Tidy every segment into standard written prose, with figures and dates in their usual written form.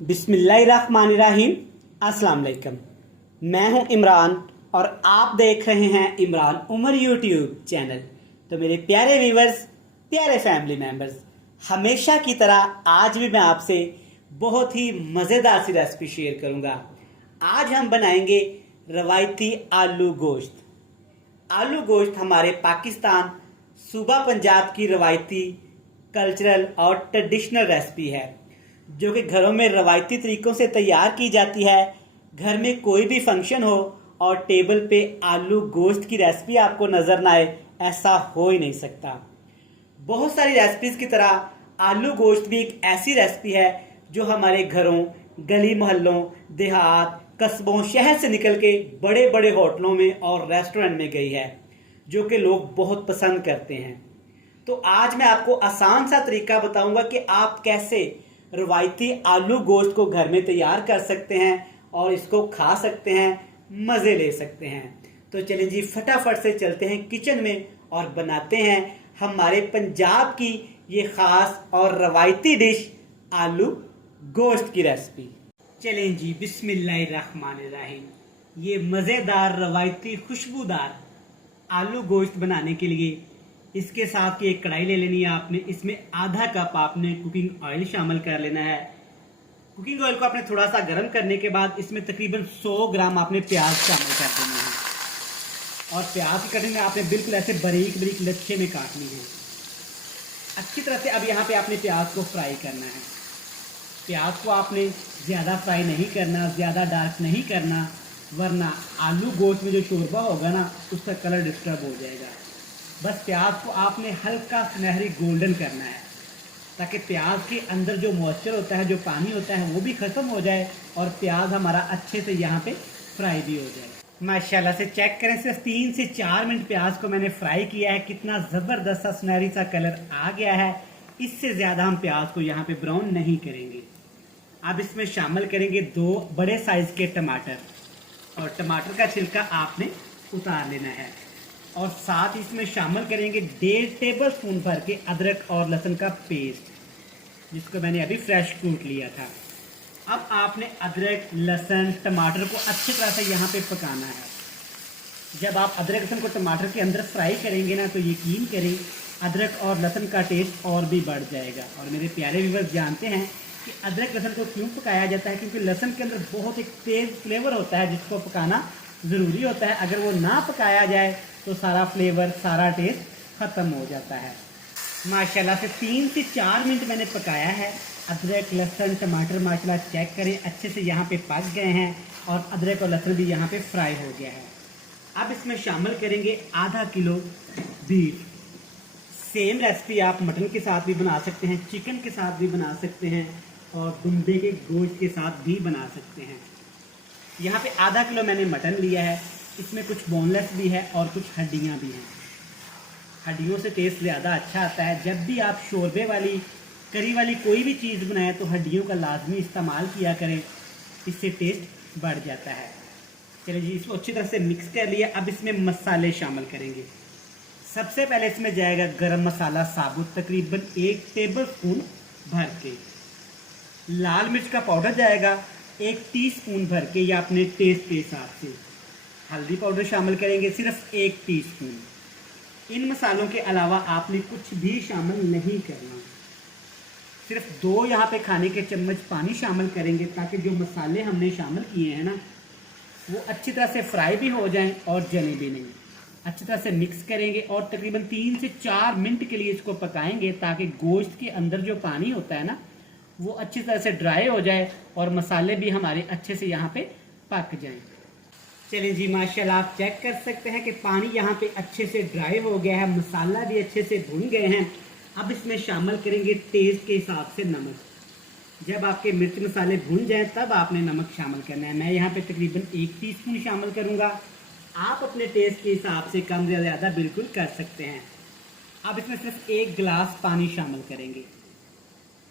बिस्मिल्लाहिर्रहमानिर्रहीम। अस्सलाम वालेकुम। मैं हूं इमरान और आप देख रहे हैं इमरान उमर यूट्यूब चैनल। तो मेरे प्यारे व्यूवर्स, प्यारे फैमिली मेम्बर्स, हमेशा की तरह आज भी मैं आपसे बहुत ही मज़ेदार सी रेसिपी शेयर करूंगा। आज हम बनाएंगे रवायती आलू गोश्त। आलू गोश्त हमारे पाकिस्तान सूबा पंजाब की रवायती कल्चरल और ट्रेडिशनल रेसिपी है जो कि घरों में रवायती तरीकों से तैयार की जाती है। घर में कोई भी फंक्शन हो और टेबल पे आलू गोश्त की रेसिपी आपको नज़र ना आए, ऐसा हो ही नहीं सकता। बहुत सारी रेसिपीज़ की तरह आलू गोश्त भी एक ऐसी रेसिपी है जो हमारे घरों, गली मोहल्लों, देहात, कस्बों, शहर से निकल के बड़े बड़े होटलों में और रेस्टोरेंट में गई है, जो कि लोग बहुत पसंद करते हैं। तो आज मैं आपको आसान सा तरीका बताऊंगा कि आप कैसे रवायती आलू गोश्त को घर में तैयार कर सकते हैं और इसको खा सकते हैं, मज़े ले सकते हैं। तो चलिए जी, फटाफट से चलते हैं किचन में और बनाते हैं हमारे पंजाब की ये ख़ास और रवायती डिश आलू गोश्त की रेसिपी। चलें जी, बिस्मिल्लाहिर्रहमानिर्रहीम। ये मज़ेदार रवायती खुशबूदार आलू गोश्त बनाने के लिए इसके साथ की एक कढ़ाई ले लेनी है आपने। इसमें आधा कप आपने कुकिंग ऑयल शामिल कर लेना है। कुकिंग ऑयल को आपने थोड़ा सा गर्म करने के बाद इसमें तकरीबन 100 ग्राम आपने प्याज शामिल कर देना है। और प्याज की कटिंग में आपने बिल्कुल ऐसे बारीक बारीक लच्छे में काटनी है अच्छी तरह से। अब यहाँ पे आपने प्याज को फ्राई करना है। प्याज को आपने ज़्यादा फ्राई नहीं करना, ज़्यादा डार्क नहीं करना, वरना आलू गोश्त में जो शोरबा होगा ना, उसका कलर डिस्टर्ब हो जाएगा। बस प्याज को आपने हल्का सुनहरी गोल्डन करना है ताकि प्याज के अंदर जो मॉइस्चर होता है, जो पानी होता है, वो भी ख़त्म हो जाए और प्याज हमारा अच्छे से यहाँ पे फ्राई भी हो जाए। माशाल्लाह से चेक करें, सिर्फ 3 से 4 मिनट प्याज को मैंने फ्राई किया है। कितना ज़बरदस्त सा सुनहरी सा कलर आ गया है। इससे ज़्यादा हम प्याज को यहाँ पे ब्राउन नहीं करेंगे। अब इसमें शामिल करेंगे 2 बड़े साइज़ के टमाटर और टमाटर का छिलका आपने उतार लेना है। और साथ ही इसमें शामिल करेंगे 1.5 टेबल स्पून भर के अदरक और लहसुन का पेस्ट, जिसको मैंने अभी फ्रेश कूट लिया था। अब आपने अदरक, लहसुन, टमाटर को अच्छी तरह से यहाँ पे पकाना है। जब आप अदरक लहसुन को टमाटर के अंदर फ्राई करेंगे ना, तो यकीन करें अदरक और लहसुन का टेस्ट और भी बढ़ जाएगा। और मेरे प्यारे व्यूअर्स जानते हैं कि अदरक लहसुन को क्यों पकाया जाता है, क्योंकि लहसुन के अंदर बहुत एक तेज़ फ्लेवर होता है जिसको पकाना ज़रूरी होता है। अगर वो ना पकाया जाए तो सारा फ्लेवर, सारा टेस्ट ख़त्म हो जाता है। माशाल्लाह से 3 से 4 मिनट मैंने पकाया है। अदरक, लहसुन, टमाटर माशाल्लाह चेक करें अच्छे से यहाँ पे पक गए हैं और अदरक और लहसुन भी यहाँ पे फ्राई हो गया है। अब इसमें शामिल करेंगे आधा किलो बीफ। सेम रेसिपी आप मटन के साथ भी बना सकते हैं, चिकन के साथ भी बना सकते हैं और दुम्बे के गोश्त के साथ भी बना सकते हैं। यहाँ पे आधा किलो मैंने मटन लिया है। इसमें कुछ बोनलेस भी है और कुछ हड्डियाँ भी हैं। हड्डियों से टेस्ट ज़्यादा अच्छा आता है। जब भी आप शोरबे वाली, करी वाली कोई भी चीज़ बनाएं तो हड्डियों का लाजमी इस्तेमाल किया करें, इससे टेस्ट बढ़ जाता है। चलिए जी, इसको अच्छी तरह से मिक्स कर लिया। अब इसमें मसाले शामिल करेंगे। सबसे पहले इसमें जाएगा गरम मसाला साबुत, तकरीबन 1 टेबल स्पून भर के। लाल मिर्च का पाउडर जाएगा 1 टीस्पून भर के, या अपने टेस्ट के हिसाब से। हल्दी पाउडर शामिल करेंगे सिर्फ 1 टीस्पून। इन मसालों के अलावा आपने कुछ भी शामिल नहीं करना। सिर्फ 2 यहाँ पे खाने के चम्मच पानी शामिल करेंगे ताकि जो मसाले हमने शामिल किए हैं ना, वो अच्छी तरह से फ्राई भी हो जाएं और जले भी नहीं। अच्छी तरह से मिक्स करेंगे और तकरीबन 3 से 4 मिनट के लिए इसको पकाएंगे ताकि गोश्त के अंदर जो पानी होता है ना, वो अच्छी तरह से ड्राई हो जाए और मसाले भी हमारे अच्छे से यहाँ पे पक जाएं। चलिए जी, माशाल्लाह आप चेक कर सकते हैं कि पानी यहाँ पे अच्छे से ड्राई हो गया है, मसाला भी अच्छे से भुन गए हैं। अब इसमें शामिल करेंगे टेस्ट के हिसाब से नमक। जब आपके मिर्च मसाले भुन जाएं तब आपने नमक शामिल करना है। मैं यहाँ पे तकरीबन 1 टीस्पून शामिल करूँगा। आप अपने टेस्ट के हिसाब से कम या ज़्यादा बिल्कुल कर सकते हैं। अब इसमें सिर्फ 1 गिलास पानी शामिल करेंगे।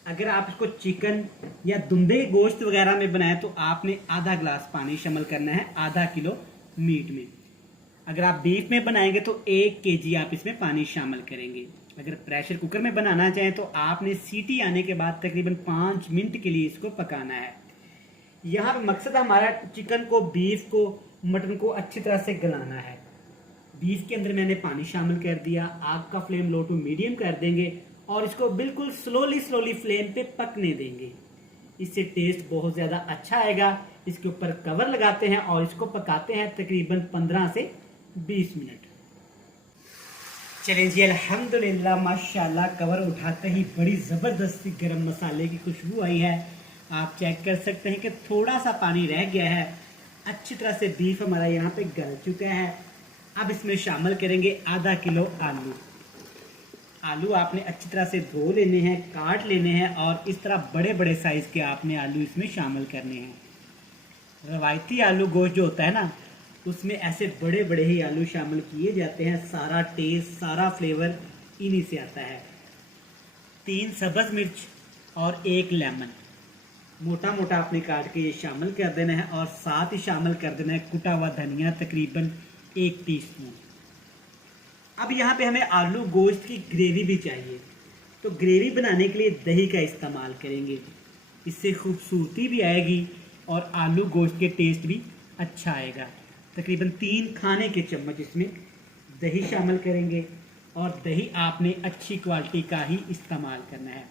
अगर आप इसको चिकन या दुम्बे गोश्त वगैरह में बनाएं तो आपने आधा गिलास पानी शामिल करना है आधा किलो मीट में। अगर आप बीफ में बनाएंगे तो 1 केजी आप इसमें पानी शामिल करेंगे। अगर प्रेशर कुकर में बनाना चाहें तो आपने सीटी आने के बाद तकरीबन 5 मिनट के लिए इसको पकाना है। यहाँ पर मकसद हमारा चिकन को, बीफ को, मटन को अच्छी तरह से गलाना है। बीफ के अंदर मैंने पानी शामिल कर दिया। आग का फ्लेम लो टू मीडियम कर देंगे और इसको बिल्कुल स्लोली फ्लेम पे पकने देंगे। इससे टेस्ट बहुत ज़्यादा अच्छा आएगा। इसके ऊपर कवर लगाते हैं और इसको पकाते हैं तकरीबन 15 से 20 मिनट। चलें जी, अल्हम्दुलिल्लाह माशाल्लाह कवर उठाते ही बड़ी ज़बरदस्त सी गरम मसाले की खुशबू आई है। आप चेक कर सकते हैं कि थोड़ा सा पानी रह गया है। अच्छी तरह से बीफ हमारा यहाँ पे गल चुका है। अब इसमें शामिल करेंगे आधा किलो आलू। आलू आपने अच्छी तरह से धो लेने हैं, काट लेने हैं और इस तरह बड़े बड़े साइज़ के आपने आलू इसमें शामिल करने हैं। रवायती आलू गोश्त जो होता है ना, उसमें ऐसे बड़े बड़े ही आलू शामिल किए जाते हैं। सारा टेस्ट, सारा फ्लेवर इन्हीं से आता है। 3 सब्ज़ मिर्च और 1 लेमन मोटा मोटा आपने काट के ये शामिल कर देना है और साथ ही शामिल कर देना है कुटा हुआ धनिया तकरीबन 1 टीस्पून। अब यहाँ पे हमें आलू गोश्त की ग्रेवी भी चाहिए, तो ग्रेवी बनाने के लिए दही का इस्तेमाल करेंगे। इससे खूबसूरती भी आएगी और आलू गोश्त के टेस्ट भी अच्छा आएगा। तकरीबन 3 खाने के चम्मच इसमें दही शामिल करेंगे और दही आपने अच्छी क्वालिटी का ही इस्तेमाल करना है।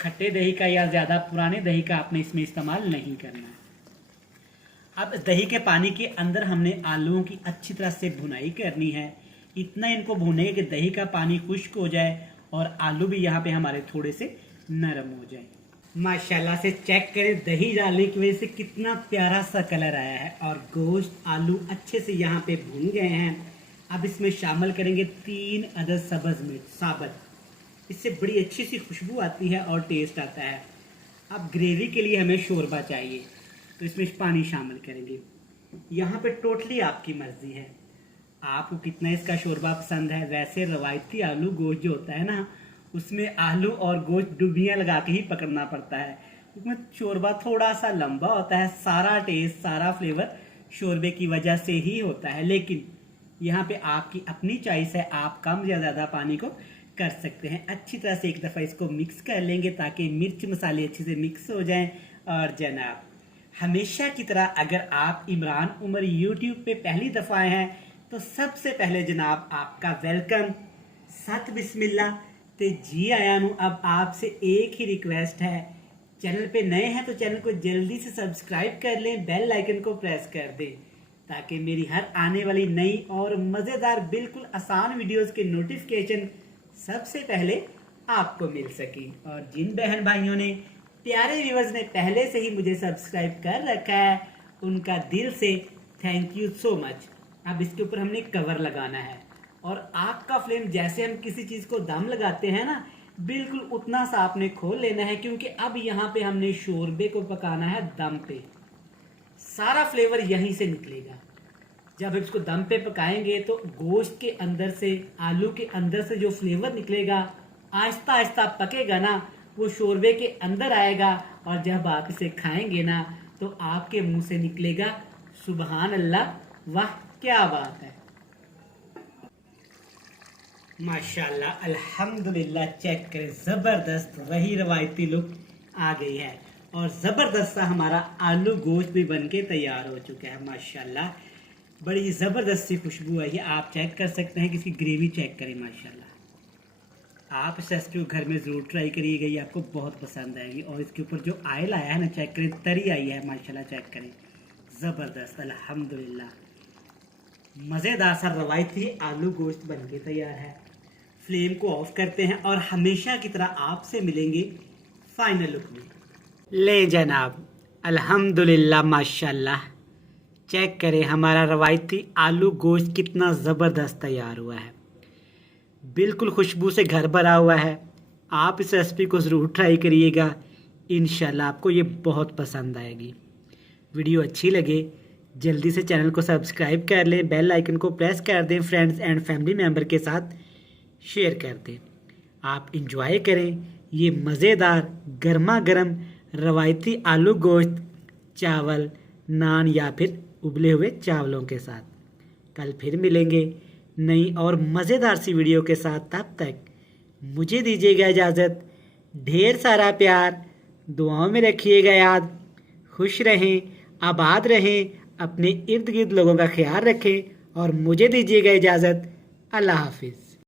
खट्टे दही का या ज़्यादा पुराने दही का आपने इसमें इस्तेमाल नहीं करना है। अब दही के पानी के अंदर हमने आलूओं की अच्छी तरह से भुनाई करनी है। इतना इनको भूनेंगे कि दही का पानी खुश्क हो जाए और आलू भी यहाँ पे हमारे थोड़े से नरम हो जाए। माशाल्लाह से चेक करें, दही डालने की वजह से कितना प्यारा सा कलर आया है और गोश्त आलू अच्छे से यहाँ पे भून गए हैं। अब इसमें शामिल करेंगे 3 अदद सब्ज़ मिर्च साबुत। इससे बड़ी अच्छी सी खुशबू आती है और टेस्ट आता है। अब ग्रेवी के लिए हमें शोरबा चाहिए, तो इसमें पानी शामिल करेंगे। यहाँ पे टोटली आपकी मर्जी है, आपको कितना इसका शोरबा पसंद है। वैसे रवायती आलू गोश्त जो होता है ना, उसमें आलू और गोश्त डुबियाँ लगा के ही पकड़ना पड़ता है, उसमें शोरबा थोड़ा सा लंबा होता है। सारा टेस्ट, सारा फ्लेवर शोरबे की वजह से ही होता है। लेकिन यहाँ पे आपकी अपनी चॉइस है, आप कम या ज़्यादा पानी को कर सकते हैं। अच्छी तरह से एक दफ़ा इसको मिक्स कर लेंगे ताकि मिर्च मसाले अच्छे से मिक्स हो जाएं। और जनाब, हमेशा की तरह अगर आप इमरान उमर यूट्यूब पे पहली दफ़ा आए हैं तो सबसे पहले जनाब आपका वेलकम, सत बिस्मिल्लाह ते जी आया हूँ। अब आपसे एक ही रिक्वेस्ट है, चैनल पे नए हैं तो चैनल को जल्दी से सब्सक्राइब कर लें, बेल आइकन को प्रेस कर दें ताकि मेरी हर आने वाली नई और मज़ेदार बिल्कुल आसान वीडियोस के नोटिफिकेशन सबसे पहले आपको मिल सके। और जिन बहन भाइयों ने, प्यारे व्यूअर्स ने पहले से ही मुझे सब्सक्राइब कर रखा है, उनका दिल से थैंक यू सो मच। अब इसके ऊपर हमने कवर लगाना है और आग का फ्लेम जैसे हम किसी चीज़ को दम लगाते हैं ना, बिल्कुल उतना सा आपने खोल लेना है, क्योंकि अब यहाँ पे हमने शोरबे को पकाना है दम पे। सारा फ्लेवर यहीं से निकलेगा। जब इसको दम पे पकाएंगे तो गोश्त के अंदर से, आलू के अंदर से जो फ्लेवर निकलेगा, आहिस्ता आहिस्ता पकेगा ना, वो शोरबे के अंदर आएगा और जब आप इसे खाएंगे ना तो आपके मुंह से निकलेगा सुबहान अल्लाह, वाह क्या बात है, माशाल्लाह अल्हम्दुलिल्लाह। चेक करें, ज़बरदस्त वही रवायती लुक आ गई है और ज़बरदस्त सा हमारा आलू गोश्त भी बनके तैयार हो चुका है। माशाल्लाह बड़ी ज़बरदस्त सी खुशबू आई है। आप चेक कर सकते हैं कि इसकी ग्रेवी चेक करें। माशाल्लाह आप इस रेसिपी को घर में ज़रूर ट्राई करिएगा, ये आपको बहुत पसंद आएगी। और इसके ऊपर जो ऑयल आया है ना, चेक करें, तरी आई है माशाल्लाह, चेक करें, ज़बरदस्त अल्हम्दुलिल्लाह। मज़ेदार सा रवायती आलू गोश्त बनके तैयार है। फ्लेम को ऑफ करते हैं और हमेशा की तरह आपसे मिलेंगे फाइनल लुक में। ले जनाब, अल्हम्दुलिल्लाह माशाल्लाह, चेक करें हमारा रवायती आलू गोश्त कितना ज़बरदस्त तैयार हुआ है। बिल्कुल खुशबू से घर भरा हुआ है। आप इस रेसिपी को ज़रूर ट्राई करिएगा, इंशाल्लाह आपको ये बहुत पसंद आएगी। वीडियो अच्छी लगे जल्दी से चैनल को सब्सक्राइब कर लें, बेल आइकन को प्रेस कर दें, फ्रेंड्स एंड फैमिली मेम्बर के साथ शेयर कर दें। आप इंजॉय करें ये मज़ेदार गर्मा गर्म रवायती आलू गोश्त चावल, नान या फिर उबले हुए चावलों के साथ। कल फिर मिलेंगे नई और मज़ेदार सी वीडियो के साथ। तब तक मुझे दीजिएगा इजाज़त। ढेर सारा प्यार, दुआओं में रखिएगा याद। खुश रहें, आबाद रहें, अपने इर्द गिर्द लोगों का ख्याल रखें और मुझे दीजिएगा इजाज़त। अल्लाह हाफिज़।